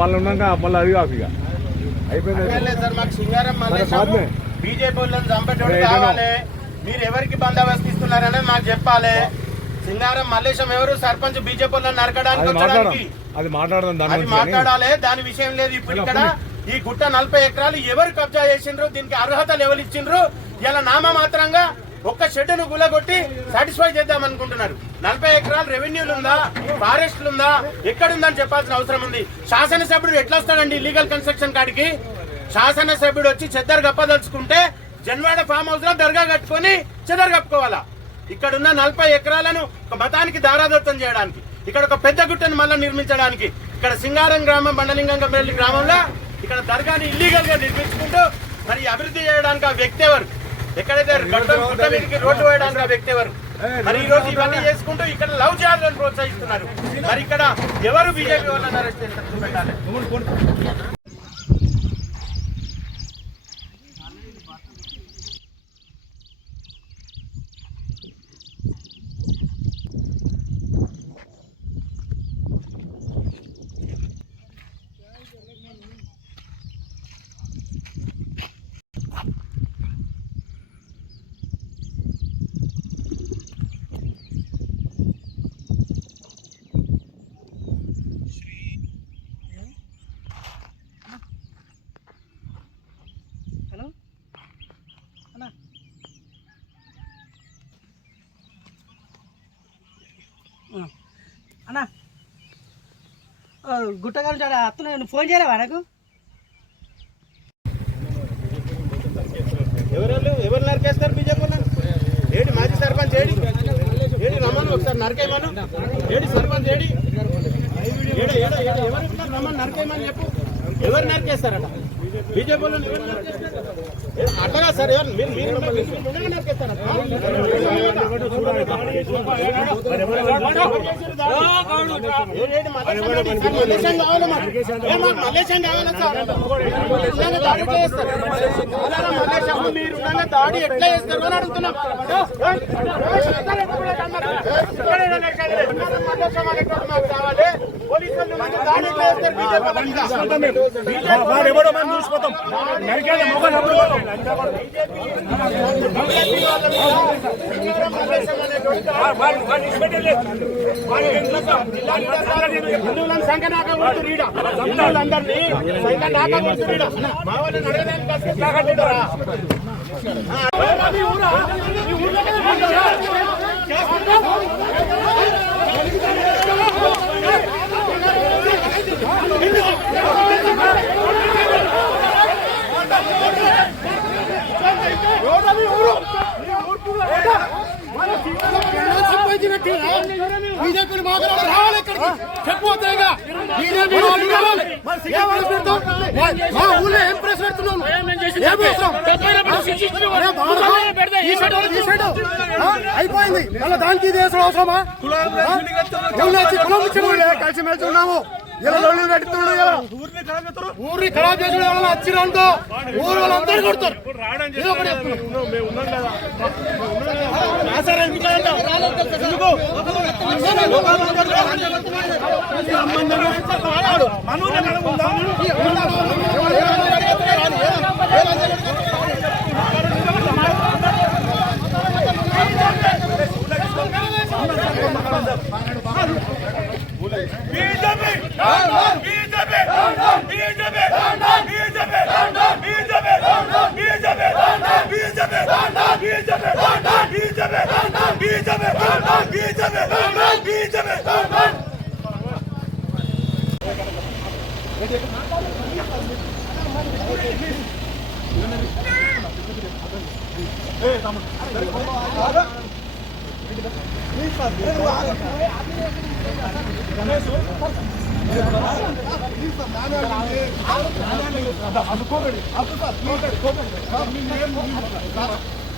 వాళ్ళు ఉన్నాక మళ్ళీ అది కాదు ఇక అయిపోయింది సార్. మాకు సింగారం బీజేపీ వాళ్ళని చంపేటోడు కావాలి. మీరు ఎవరికి బందోబస్తు ఇస్తున్నారని మాకు చెప్పాలి. సింగారం మల్లేశం ఎవరు సర్పంచ్ బీజేపీ వాళ్ళని నరకడానికి అది మాట్లాడాలి. దాని విషయం లేదు. ఇప్పుడు ఇక్కడ ఈ గుట్ట 40 ఎకరాలు ఎవరు కబ్జా చేసిండ్రు, దీనికి అర్హతలు ఎవరు ఇచ్చిండ్రు, ఇలా నామమాత్రంగా ఒక్క షెడ్డును గులగొట్టి సాటిస్ఫై చేద్దాం అనుకుంటున్నారు. 40 ఎకరాలు రెవెన్యూలు ఉందా, ఫారెస్ట్లు ఉందా, ఎక్కడుందని చెప్పాల్సిన అవసరం ఉంది. శాసనసభ్యుడు ఎట్లా వస్తాడండి ఇల్లీగల్ కన్స్ట్రక్షన్ కాడికి? శాసనసభ్యుడు వచ్చి చెద్దరు గప్పదలుచుకుంటే జన్వాడ ఫామ్ హౌస్ లో దర్గా కట్టుకుని చెదరు కప్పుకోవాలా? ఇక్కడున్న 40 ఎకరాలను ఒక మతానికి దారాదత్తం చేయడానికి, ఇక్కడ ఒక పెద్ద గుట్టను మళ్ళీ నిర్మించడానికి, ఇక్కడ సింగారం గ్రామం బండలింగంపల్లి గ్రామంలో ఇక్కడ దర్గాని ఇల్లీగల్ గా నిర్మించుకుంటూ మరి అభివృద్ధి చేయడానికి ఆ వ్యక్తి ఎవరు? ఎక్కడైతే గుట్ట మీదకి రోడ్డు వేయడానికి ఆ వ్యక్తి ఎవరు? మరి ఈ రోజు ఇవన్నీ చేసుకుంటూ ఇక్కడ లవ్ జిహాద్లను ప్రోత్సహిస్తున్నారు. మరి ఇక్కడ ఎవరు బీజేపీ వాళ్ళని అరెస్ట్ చేస్తారు పెట్టాలి. అన్నా గుట్టగా ఉంటాడు అతను ఫోన్ చేయలేవా నాకు? ఎవరు నరికేస్తారు బీజేపీ? ఏడి మాజీ సర్పంచ్ ఏడి రమ్మను ఒకసారి నరకేయమను. ఏడి సర్పంచ్ ఏడి ఎవరు రమ్మని నరకేయమని చెప్పు. ఎవరు నరికేస్తారట బీజేపీ వాళ్ళని? ఎవరు నరికేస్తారు అట్టగా సార్? ఎవరు మీరు నరికేస్తారట? మలేషియన్ కావాలి, మాకు మలేషియన్ కావాలి సార్. దాడి చేస్తారు మీరు దాడి ఎట్లా చేస్తారు అని అడుగుతున్నాం. మాకు కావాలి. పోలీసులు దాడి ఎట్లా చేస్తారు బీజేపీ చూసిపోతాం. హిందువులను సంఖ్యనాక కొడుతురీడ, హిందువులందరినీ సంఖ్యనాక కొడుతురీడ. మా వాళ్ళని అడగడానికి ఊరు బీజేపీ రావాలి ఇక్కడికి చెప్పు వద్దాయిగా బీజేపీ మా ఊళ్ళో ఏం ప్రెస్ పెడుతున్నాం అయిపోయింది మళ్ళీ దానికి దేశం అవసరమా కలిసిమెలిసి ఉన్నాము ఇలా రోజులు కట్టుతున్నాడు ఇలా ఊరిని ఖరాబ్ చేసి వచ్చిరంటో ఊరు వాళ్ళందరూ కొడతారు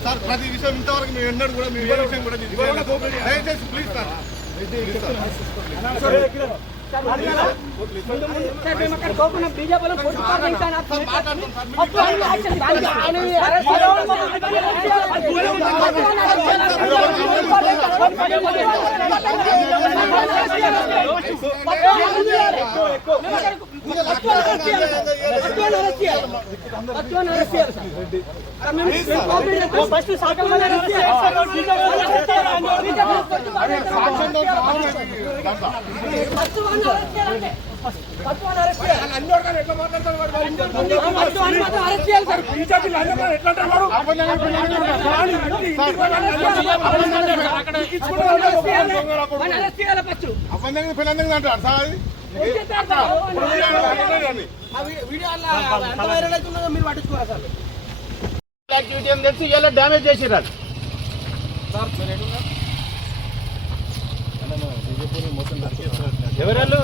సార్ ప్రతి విషయం ఇంతవరకు మేము ఎన్నడూ కూడా మీ విషయం కూడా దయచేసి ప్లీజ్ సార్ డ్యామేజ్ చేసిర్రు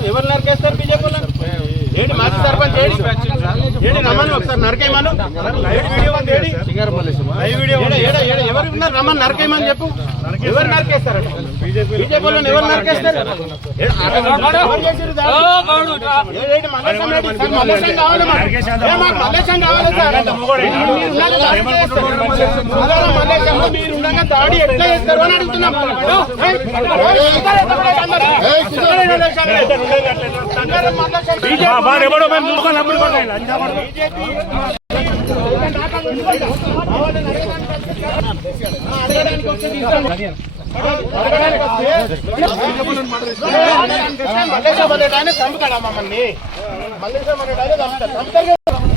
ఎవరు నరికేస్తారు బీజేపీ ఏంటి మాజీ సర్పంచ్ ఏంటి రమ్మని ఒకసారి నరకేయమను ఎవరు ఉన్నారు రమ్మని నరకేయమని చెప్పు ఎవరు నరికేస్తారు బీజేపీలో ఎవరు నరికేస్తారు మల్లేశం కావాలి సార్ మీరు ఉండగా దాడి ఎట్లా చేస్తారు అని అడుగుతున్నాం చంపుతాడా మమ్మల్ని మల్లేశం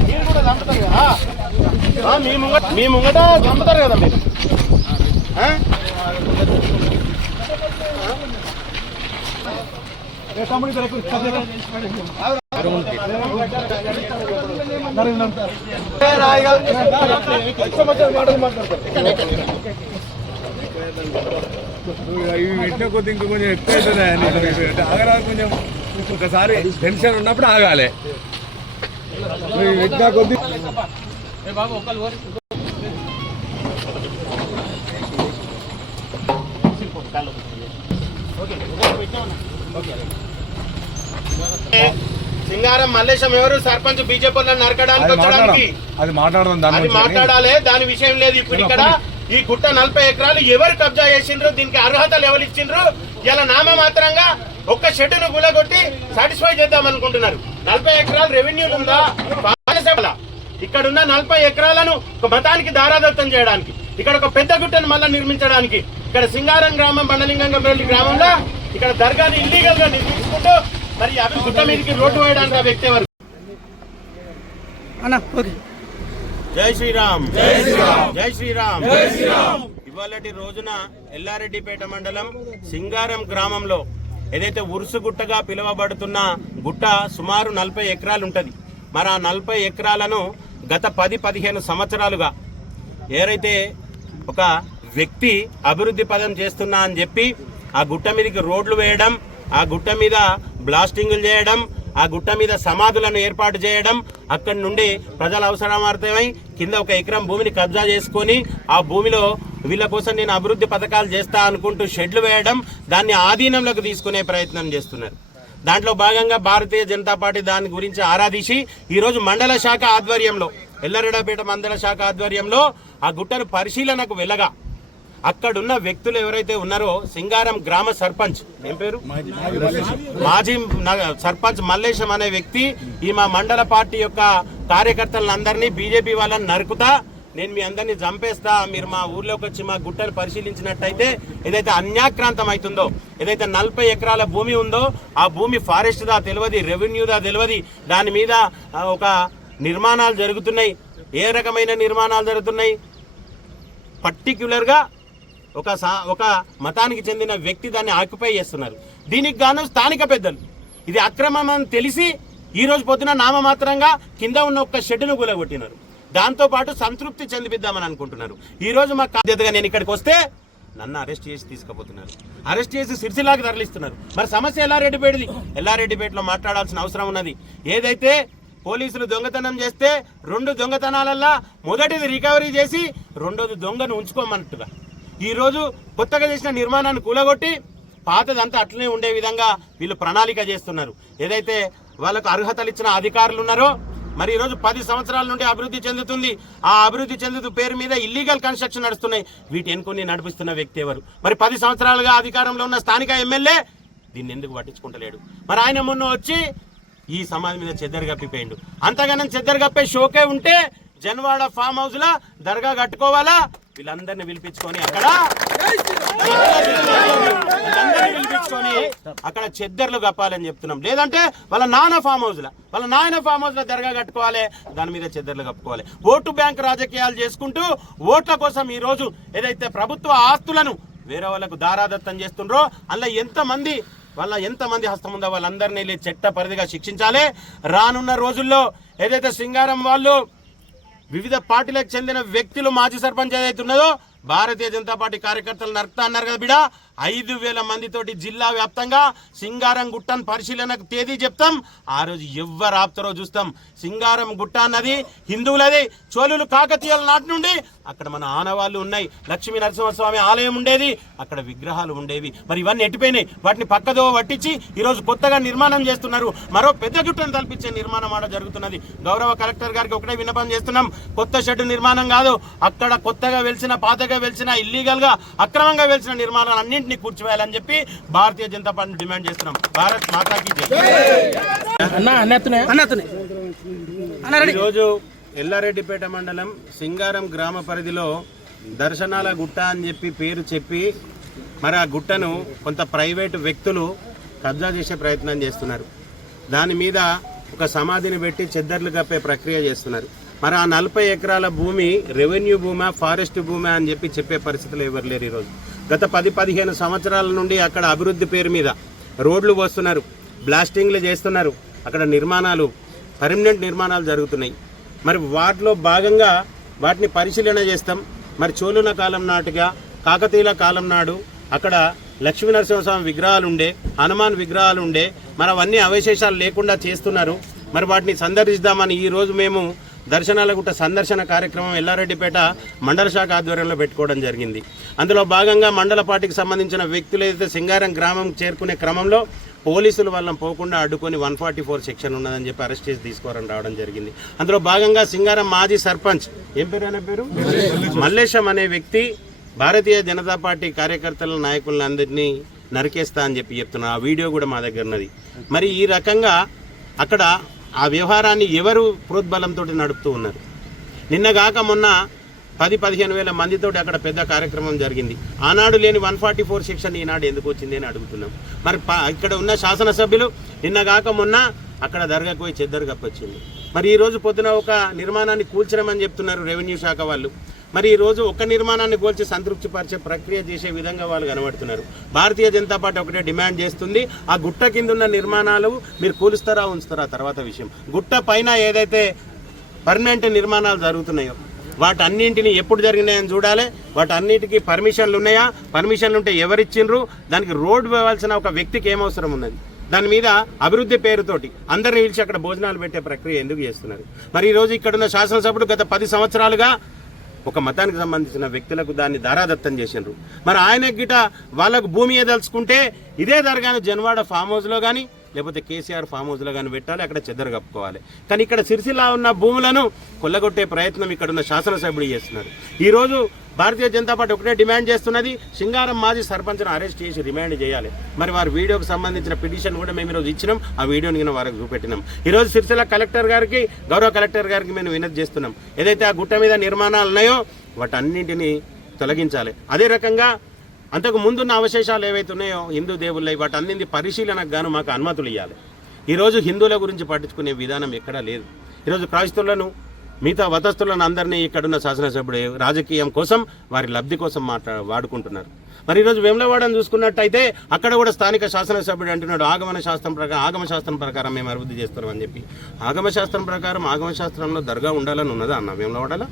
మీరు కూడా చంపుతారు కదా మీ ముంగట చంపుతారు కదా మీరు ఇంట్లో కొద్ది ఇంకా కొంచెం ఎక్కువ అవుతుంది ఆగరాదు కొంచెం ఒకసారి టెన్షన్ ఉన్నప్పుడు ఆగాలి ఇంట్లో కొద్ది సింగారం మల్లేశం ఎవరు సర్పంచ్ బీజేపీ నరకడానికి వచ్చడానికి అది మాట్లాడాలి దాని విషయం లేదు ఇప్పుడు ఇక్కడ ఈ గుట్ట 40 ఎకరాలు ఎవరు కబ్జా చేసిండ్రు దీనికి అర్హతలు ఎవరు ఇచ్చిండ్రు ఇలా నామమాత్రంగా ఒక్క షెడ్డును గులగొట్టి సాటిస్ఫై చేద్దాం అనుకుంటున్నారు 40 ఎకరాలు రెవెన్యూలు ఉందా ఇక్కడ ఉన్న 40 ఎకరాలను ఒక మతానికి దారాదత్తం చేయడానికి ఇక్కడ ఒక పెద్ద గుట్టను మళ్ళా నిర్మించడానికి ఇక్కడ సింగారం గ్రామం బండలింగంపల్లి గ్రామంలో ఇక్కడ దర్గాని ఇల్లీగల్ గా నిర్మించుకుంటూ మరి అవి గుట్ట మీదకి రోడ్డు వేయడానికి ఆ వ్యక్తి ఎవరు? జై శ్రీరామ్ జై శ్రీరామ్ జై శ్రీరామ్ జై శ్రీరామ్. ఇవాళటి రోజున ఎల్లారెడ్డిపేట మండలం సింగారం గ్రామంలో ఏదైతే ఉరుసుగుట్టగా పిలువబడుతున్న గుట్ట సుమారు 40 ఎకరాలు ఉంటది. మరి ఆ 40 ఎకరాలను గత 10-15 సంవత్సరాలుగా ఏదైతే ఒక వ్యక్తి అభివృద్ధి పదం చేస్తున్నా అని చెప్పి ఆ గుట్ట మీదకి రోడ్లు వేయడం, ఆ గుట్ట మీద బ్లాస్టింగులు చేయడం, ఆ గుట్ట మీద సమాధులను ఏర్పాటు చేయడం, అక్కడి నుండి ప్రజల అవసరమార్థమై కింద 1 ఎకరం భూమిని కబ్జా చేసుకొని ఆ భూమిలో వీళ్ళ కోసం నేను అభివృద్ధి పథకాలు చేస్తా అనుకుంటూ షెడ్లు వేయడం, దాన్ని ఆధీనంలోకి తీసుకునే ప్రయత్నం చేస్తున్నారు. దాంట్లో భాగంగా భారతీయ జనతా పార్టీ దాని గురించి ఆరాధించి ఈరోజు మండల శాఖ ఆధ్వర్యంలో, ఎల్లారెడ్డిపేట మండల శాఖ ఆధ్వర్యంలో ఆ గుట్టను పరిశీలనకు వెళ్ళగా అక్కడున్న వ్యక్తులు ఎవరైతే ఉన్నారో సింగారం గ్రామ సర్పంచ్, ఏం పేరు, మాజీ సర్పంచ్ మల్లేశం అనే వ్యక్తి ఈ మా మండల పార్టీ యొక్క కార్యకర్తలందరినీ బీజేపీ వాళ్ళని నరుకుతా, నేను మీ అందరినీ చంపేస్తా, మీరు మా ఊర్లోకి వచ్చి మా గుట్టను పరిశీలించినట్టయితే ఏదైతే అన్యాక్రాంతం అవుతుందో, ఏదైతే 40 ఎకరాల భూమి ఉందో ఆ భూమి ఫారెస్ట్ దా తెలియదు, రెవెన్యూదా తెలియదు, దాని మీద ఒక నిర్మాణాలు జరుగుతున్నాయి. ఏ రకమైన నిర్మాణాలు జరుగుతున్నాయి? పర్టిక్యులర్గా ఒక మతానికి చెందిన వ్యక్తి దాన్ని ఆక్యుపై చేస్తున్నారు. దీనికి గాను స్థానిక పెద్దలు ఇది అక్రమం అని తెలిసి ఈ రోజు పొద్దున నామమాత్రంగా కింద ఉన్న ఒక షెడ్డును కూలగొట్టినారు. దాంతోపాటు సంతృప్తి చెందిద్దామని అనుకుంటున్నారు. ఈ రోజు మా బాధ్యతగా నేను ఇక్కడికి వస్తే నన్ను అరెస్ట్ చేసి తీసుకుపోతున్నారు, అరెస్ట్ చేసి సిరిసిల్లాకి తరలిస్తున్నారు. మరి సమస్య ఎల్లారెడ్డిపేటది. ఎల్లారెడ్డిపేటలో మాట్లాడాల్సిన అవసరం ఉన్నది. ఏదైతే పోలీసులు దొంగతనం చేస్తే 2 దొంగతనాలల్లా మొదటిది రికవరీ చేసి రెండోది దొంగను ఉంచుకోమన్నట్టుగా ఈరోజు కొత్తగా చేసిన నిర్మాణాన్ని కూలగొట్టి పాతదంతా అట్లనే ఉండే విధంగా వీళ్ళు ప్రణాళిక చేస్తున్నారు. ఏదైతే వాళ్ళకు అర్హతలు ఇచ్చిన అధికారులు ఉన్నారో మరి ఈరోజు 10 సంవత్సరాల నుండి అభివృద్ధి చెందుతుంది. ఆ అభివృద్ధి చెందుతూ పేరు మీద ఇల్లీగల్ కన్స్ట్రక్షన్ నడుస్తున్నాయి. వీటి ఎన్నుకొని నడిపిస్తున్న వ్యక్తి ఎవరు? మరి 10 సంవత్సరాలుగా అధికారంలో ఉన్న స్థానిక ఎమ్మెల్యే దీన్ని ఎందుకు పట్టించుకుంటలేడు? మరి ఆయన మొన్న వచ్చి ఈ సమాధి మీద చెద్దరు కప్పిపోయిండు. అంతగానం చెద్దరు కప్పే షోకే ఉంటే జన్వాడ ఫామ్ హౌస్ లా దర్గా కట్టుకోవాలా? వీళ్ళందరినీ పిలిపించుకొని అక్కడ చెద్దర్లు కప్పాలని చెప్తున్నాం. లేదంటే వాళ్ళ నాన్న ఫామ్ హౌస్ లా దర్గా కట్టుకోవాలి, దాని మీద చెద్దర్లు కప్పుకోవాలి. ఓటు బ్యాంక్ రాజకీయాలు చేసుకుంటూ ఓట్ల కోసం ఈ రోజు ఏదైతే ప్రభుత్వ ఆస్తులను వేరే వాళ్ళకు దారాదత్తం చేస్తుండ్రో అందులో ఎంతమంది హస్తం ఉందో వాళ్ళందరినీ చట్ట పరిధిగా శిక్షించాలి. రానున్న రోజుల్లో ఏదైతే సింగారం వాళ్ళు వివిధ పార్టీలకు చెందిన వ్యక్తులు మాజీ సర్పంచ్ ఏదైతే ఉన్నదో భారతీయ జనతా పార్టీ కార్యకర్తలు నరుకుతా అన్నారు కదా బిడ, 5,000 మందితోటి జిల్లా వ్యాప్తంగా సింగారం గుట్టను పరిశీలనకు తేదీ చెప్తాం. ఆ రోజు ఎవ్వరు ఆపుతారో చూస్తాం. సింగారం గుట్ట అన్నది హిందువులది. చోళులు కాకతీయుల నాటి నుండి అక్కడ మన ఆనవాళ్ళు ఉన్నాయి. లక్ష్మీ నరసింహస్వామి ఆలయం ఉండేది, అక్కడ విగ్రహాలు ఉండేవి. మరి ఇవన్నీ ఎట్టిపోయినాయి. వాటిని పక్కదో పట్టించి ఈరోజు కొత్తగా నిర్మాణం చేస్తున్నారు. మరో పెద్ద గుట్టను తలపించే నిర్మాణం ఆడ జరుగుతున్నది. గౌరవ కలెక్టర్ గారికి ఒకటే విన్నపం చేస్తున్నాం, కొత్త షెడ్ నిర్మాణం కాదు, అక్కడ కొత్తగా పాతగా వెలిసిన ఇల్లీగల్ గా అక్రమంగా వెలిసిన నిర్మాణాలు అన్నింటినీ కూర్చివేయాలని చెప్పి భారతీయ జనతా పార్టీ డిమాండ్ చేస్తున్నాం. భారత్ మాతాకి జై. ఈరోజు ఎల్లారెడ్డిపేట మండలం సింగారం గ్రామ పరిధిలో దర్శనాల గుట్ట అని పేరు చెప్పి మరి ఆ గుట్టను కొంత ప్రైవేటు వ్యక్తులు కబ్జా చేసే ప్రయత్నం చేస్తున్నారు. దాని మీద ఒక సమాధిని పెట్టి చెద్దర్లు కప్పే ప్రక్రియ చేస్తున్నారు. మరి ఆ 40 ఎకరాల భూమి రెవెన్యూ భూమా, ఫారెస్ట్ భూమా అని చెప్పే పరిస్థితులు ఎవరు లేరు. ఈరోజు గత 10-15 సంవత్సరాల నుండి అక్కడ అభివృద్ధి పేరు మీద రోడ్లు పోస్తున్నారు, బ్లాస్టింగ్లు చేస్తున్నారు, అక్కడ నిర్మాణాలు పర్మనెంట్ నిర్మాణాలు జరుగుతున్నాయి. మరి వాటిలో భాగంగా వాటిని పరిశీలన చేస్తాం. మరి చోళుల కాలం నాటిగా కాకతీయుల కాలం నాడు అక్కడ లక్ష్మీ నరసింహస్వామి విగ్రహాలు ఉండే, హనుమాన్ విగ్రహాలు ఉండే, మరి అవన్నీ అవశేషాలు లేకుండా చేస్తున్నారు. మరి వాటిని సందర్శిద్దామని ఈరోజు మేము దర్శనాల గుట్ట సందర్శన కార్యక్రమం ఎల్లారెడ్డిపేట మండల శాఖ ఆధ్వర్యంలో పెట్టుకోవడం జరిగింది. అందులో భాగంగా మండల పార్టీకి సంబంధించిన వ్యక్తులు ఏదైతే సింగారం గ్రామం చేరుకునే క్రమంలో పోలీసులు వాళ్ళని పోకుండా అడ్డుకొని 144 సెక్షన్ ఉన్నదని చెప్పి అరెస్ట్ చేసి తీసుకోవాలని రావడం జరిగింది. అందులో భాగంగా సింగారం మాజీ సర్పంచ్, ఏం పేరు అనే పేరు, మల్లేశం అనే వ్యక్తి భారతీయ జనతా పార్టీ కార్యకర్తల నాయకులందరినీ నరికేస్తా అని చెప్తున్నారు. ఆ వీడియో కూడా మా దగ్గర ఉన్నది. మరి ఈ రకంగా అక్కడ ఆ వ్యవహారాన్ని ఎవరు ప్రోద్బలంతో నడుపుతూ ఉన్నారు? నిన్నగాక మొన్న 10-15 వేల మందితోటి అక్కడ పెద్ద కార్యక్రమం జరిగింది. ఆనాడు లేని 144 సెక్షన్ ఈనాడు ఎందుకు వచ్చింది అని అడుగుతున్నాం. మరి ఇక్కడ ఉన్న శాసనసభ్యులు నిన్నగాక మొన్న అక్కడ దర్గాకు పోయి చెద్దరు కప్పొచ్చింది. మరి ఈరోజు పొద్దున ఒక నిర్మాణాన్ని కూల్చడమని చెప్తున్నారు రెవెన్యూ శాఖ వాళ్ళు. మరి ఈరోజు ఒక్క నిర్మాణాన్ని కూల్చి సంతృప్తి పరిచే ప్రక్రియ చేసే విధంగా వాళ్ళు కనబడుతున్నారు. భారతీయ జనతా పార్టీ ఒకటే డిమాండ్ చేస్తుంది, ఆ గుట్ట కింద ఉన్న నిర్మాణాలు మీరు కూలుస్తారా ఉంచుతారా తర్వాత విషయం. గుట్ట పైన ఏదైతే పర్మనెంట్ నిర్మాణాలు జరుగుతున్నాయో వాటన్నింటినీ ఎప్పుడు జరిగినాయని చూడాలి. వాటన్నిటికీ పర్మిషన్లు ఉన్నాయా, పర్మిషన్లు ఉంటే ఎవరిచ్చిండ్రు, దానికి రోడ్డు వేయాల్సిన ఒక వ్యక్తికి ఏమవసరం ఉన్నది, దాని మీద అభివృద్ధి పేరుతోటి అందరిని పిలిచి అక్కడ భోజనాలు పెట్టే ప్రక్రియ ఎందుకు చేస్తున్నారు? మరి ఈరోజు ఇక్కడున్న శాసనసభ్యుడు గత 10 సంవత్సరాలుగా ఒక మతానికి సంబంధించిన వ్యక్తులకు దాన్ని దారాదత్తం చేసిండ్రు. మరి ఆయన గిట వాళ్ళకు భూమి ఏదలుచుకుంటే ఇదే దర్గాను జన్వాడ ఫామ్ హౌస్లో కానీ లేకపోతే కేసీఆర్ ఫామ్ హౌస్లో కానీ పెట్టాలి, అక్కడ చెద్దరు కప్పుకోవాలి. కానీ ఇక్కడ సిరిసిల్ల ఉన్న భూములను కొల్లగొట్టే ప్రయత్నం ఇక్కడున్న శాసనసభ్యుడు చేస్తున్నారు. ఈరోజు భారతీయ జనతా పార్టీ ఒకటే డిమాండ్ చేస్తున్నది, సింగారం మాజీ సర్పంచ్ను అరెస్ట్ చేసి రిమాండ్ చేయాలి. మరి వారి వీడియోకి సంబంధించిన పిటిషన్ కూడా మేము ఈరోజు ఇచ్చినాం, ఆ వీడియోని కూడా వారికి చూపెట్టినాం. ఈరోజు సిరిసిల్ల కలెక్టర్ గారికి, గౌరవ కలెక్టర్ గారికి మేము వినతి చేస్తున్నాం, ఏదైతే ఆ గుట్ట మీద నిర్మాణాలు ఉన్నాయో వాటన్నింటినీ తొలగించాలి. అదే రకంగా అంతకు ముందున్న అవశేషాలు ఏవైతే ఉన్నాయో హిందూ దేవుళ్ళై వాటన్నింటి పరిశీలనకు గాను మాకు అనుమతులు ఇవ్వాలి. ఈరోజు హిందువుల గురించి పట్టించుకునే విధానం ఎక్కడా లేదు. ఈరోజు క్రైస్తవులను, మిగతా మతస్థులను అందరినీ ఇక్కడున్న శాసనసభ్యుడు రాజకీయం కోసం, వారి లబ్ధి కోసం వాడుకుంటున్నారు. మరి ఈరోజు వేములవాడని చూసుకున్నట్టయితే అక్కడ కూడా స్థానిక శాసనసభ్యుడు అంటున్నాడు ఆగమశాస్త్రం ప్రకారం మేము అభివృద్ధి చేస్తున్నామని చెప్పి. ఆగమశాస్త్రంలో దర్గా ఉండాలని ఉన్నదా అన్న వేములవాడలో?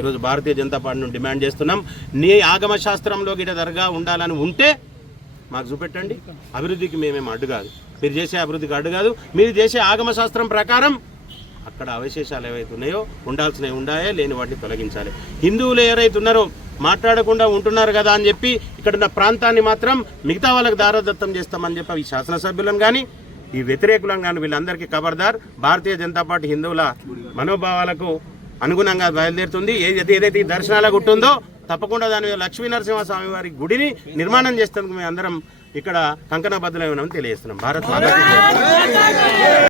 ఈరోజు భారతీయ జనతా పార్టీ నుండి డిమాండ్ చేస్తున్నాం, నీ ఆగమశాస్త్రంలో గిట దర్గా ఉండాలని ఉంటే మాకు చూపెట్టండి. అభివృద్ధికి మేమేం అడ్డు కాదు, మీరు చేసే అభివృద్ధికి అడ్డు కాదు. మీరు చేసే ఆగమశాస్త్రం ప్రకారం అక్కడ అవశేషాలు ఏవైతే ఉన్నాయో ఉండాల్సినవి ఉండాయో, లేని వాటిని తొలగించాలి. హిందువులు ఎవరైతే ఉన్నారో మాట్లాడకుండా ఉంటున్నారు కదా అని చెప్పి ఇక్కడున్న ప్రాంతాన్ని మాత్రం మిగతా వాళ్ళకి దారాదత్తం చేస్తామని చెప్పి ఈ శాసనసభ్యులను కానీ ఈ వ్యతిరేకులను కానీ వీళ్ళందరికీ ఖబర్దార్. భారతీయ జనతా పార్టీ హిందువుల మనోభావాలకు అనుగుణంగా బయలుదేరుతుంది. ఏదైతే ఈ దర్శనాల గుట్టు ఉందో తప్పకుండా దాని మీద లక్ష్మీ నరసింహస్వామి వారి గుడిని నిర్మాణం చేసేందుకు మేము అందరం ఇక్కడ కంకణబద్ధులై ఉన్నామని తెలియజేస్తున్నాం. భారత్ మాతా